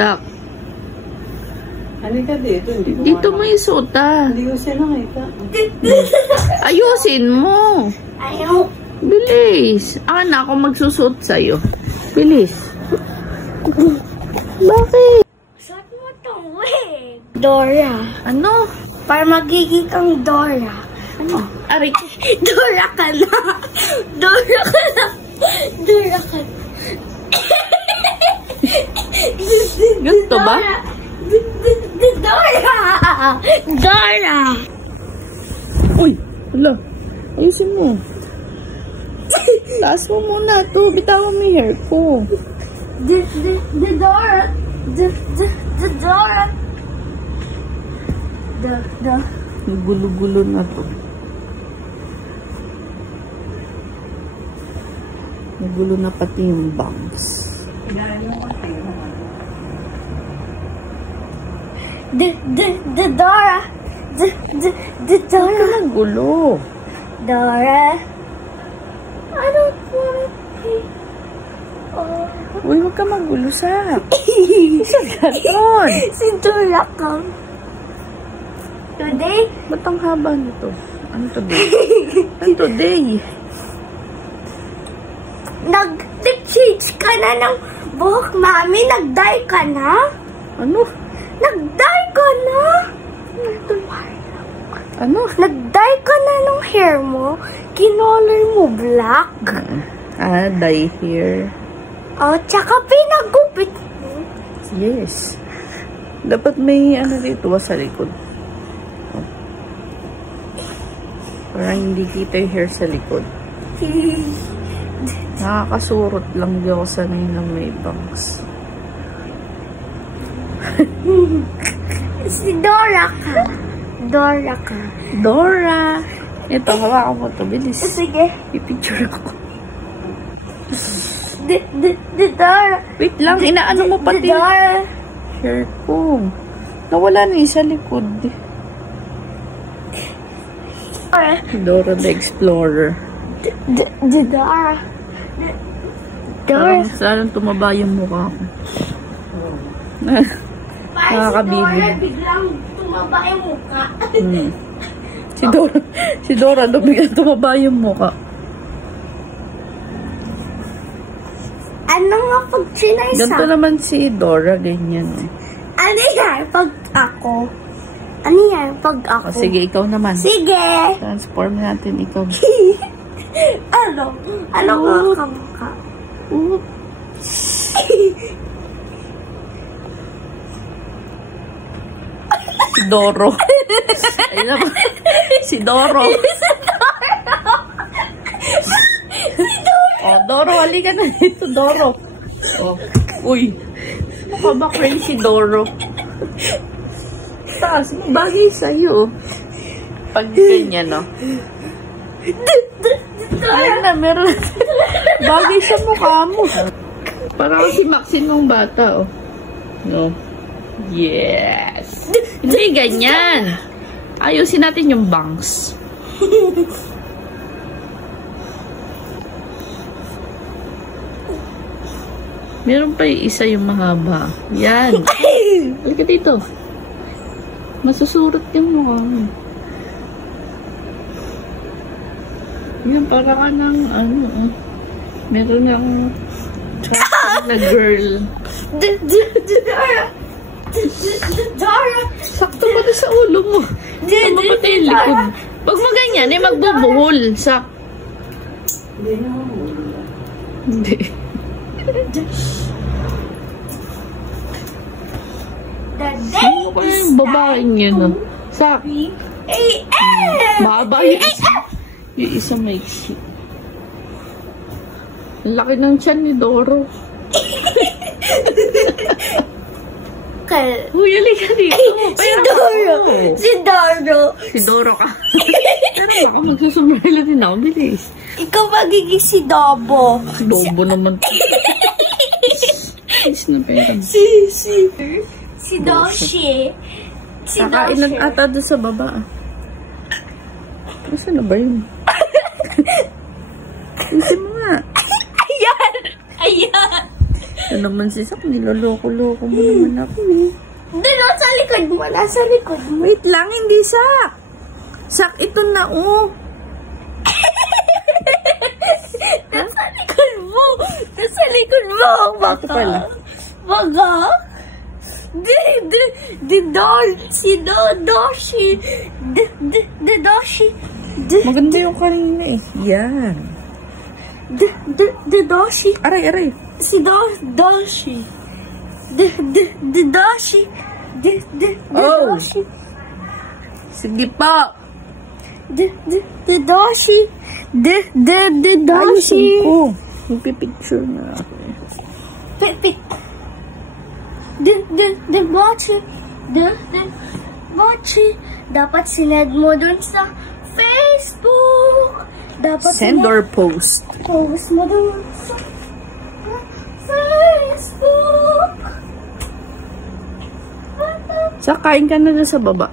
Sak. Halika dito. Dito mo isuot ah. Hindi ko siya nakita. Ayusin mo. Ayaw. Bilis. Na ako magsusuot sa'yo. Bilis. Bakit? Suot mo tong wig. Dora. Ano? Para magiging kang Dora. Ano? Aray. Dora ka na. Dora ka na. Dora ka na. Gusto ba? Dora! Dora! Uy! Hala. Ayusin mo. Taas mo muna to. Bitawan mo yung hair ko. The Dora! The Dora! The Gulo-gulo na to. Nagulo na pati yung bangs. The Dora! The Dora! Ang gulo. Dora! I don't wanna be... Uy, huwag ka magulo sa. Isa ganon. Si Dora ka. Today? Ba't ang haba nito? Ano today? Ano today? Nag-change ka na ng buhok, Mami? Nag-dye ka na? Ano? Nag-dye ka na? Ano? Nag-dye ka na ng hair mo? Kinolor mo black? Dye hair. Oh, tsaka pinagupit mo? Yes. Dapat may ano dito sa likod. Oh. Para hindi kita yung hair sa likod. Nakakasurot lang di ako sanay lang may bangs. Si Dora ka. Dora ka. Dora! Ito, hawakan mo ito. Bilis. Sige. Ipicture ko. The Dora. Wait lang, inaano mo pati The Dora. hair ko. Nawala na yung sa likod. Dora the Explorer. The Dora. Parang saan tumaba yung mukha ko. Nakakabili. Biglang tumaba yung mukha. Si Dora biglang tumaba yung mukha. Ano nga pag sinaysa? Ganito naman si Dora, ganyan. Ano yan pag ako? Ano yan pag ako? Sige, ikaw naman. Sige! Transform natin ikaw. Ano? Ano nga kamukha? Si Doro. Ayun na ba? Si Doro. Oh, Doro, halika na dito, Doro. Oh, uy. Mukha ba crazy, Doro? Taas mo, bagay sa'yo. Pag ganyan, no? Ayun na, meron. Bagay sa mukha mo. Parang si Maxine mong bata, oh. No? Yes! Hindi ganyan. Ayusin natin yung bangs. Meron pa yung isa yung mahaba. Yan. Halika dito. Masusurot yung mukha mo. Yan, para ka ng ano, meron ng na girl. Dora! Sakto pa sa ulo mo. Tama pati yung likod. Pag mo ganyan, magbubuhol. Sak. Hindi. Sino ko yung babaeng yun, no? Sak. Mahaba yung isa. Yung isa maiksi. Ang laki ng tiyan ni Doro. Uy, halika dito. Si Doro! Si Doro! Si Doro ka. Pero ako magsusumbrelo din ako. Bilis. Ikaw magiging si Dobo. Si Dobo naman. Is na pera. Si Doshi. Si Kakain lang Doshi. ata doon sa baba. Nasaan na ba yun? Isin mo nga. Ayan! Ayan! Ito naman si Sak, niloloko-loko mo naman ako eh. Doon, nasa likod mo. Nasa likod mo. Wait lang, hindi Sak. Sak, ito na oh. Nasa likod mo. Nasa likod mo. Baka. Ito pala. Baka. Si Doshi. Maganda yung kanina eh. Yan. Doshi. Aray. Si Doshi. Doshi. Oh. Doshi. Sige po. Doshi. Doshi. Ayusin ko. Magpipicture na ako. Mochi. Dapat sined mo dun sa Facebook. Dapat Send or post? post mo dun sa Facebook. Sak, kain ka na doon sa baba.